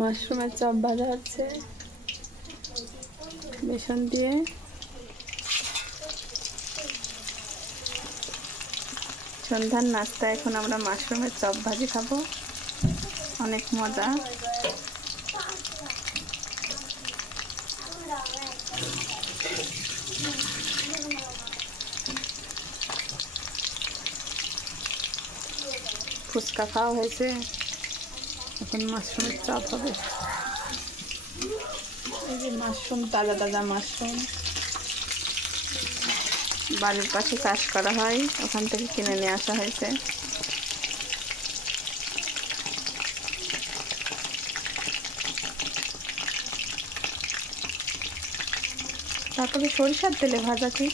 মাশরুমের chop ভাজা হচ্ছে বেসন দিয়ে। সন্ধ্যার নাস্তা এখন আমরা মাশরুমের চপ ভাজি খাবো, অনেক মজা। ফুচকা খাওয়া হয়েছে, এখন মাশরুমের চপ হবে। এই যে মাশরুম, তাজা তাজা মাশরুম বাড়ির পাশে চাষ করা হয়, ওখান থেকে কিনে নিয়ে আসা হয়েছে। তারপরে সরিষার তেলে ভাজা, কি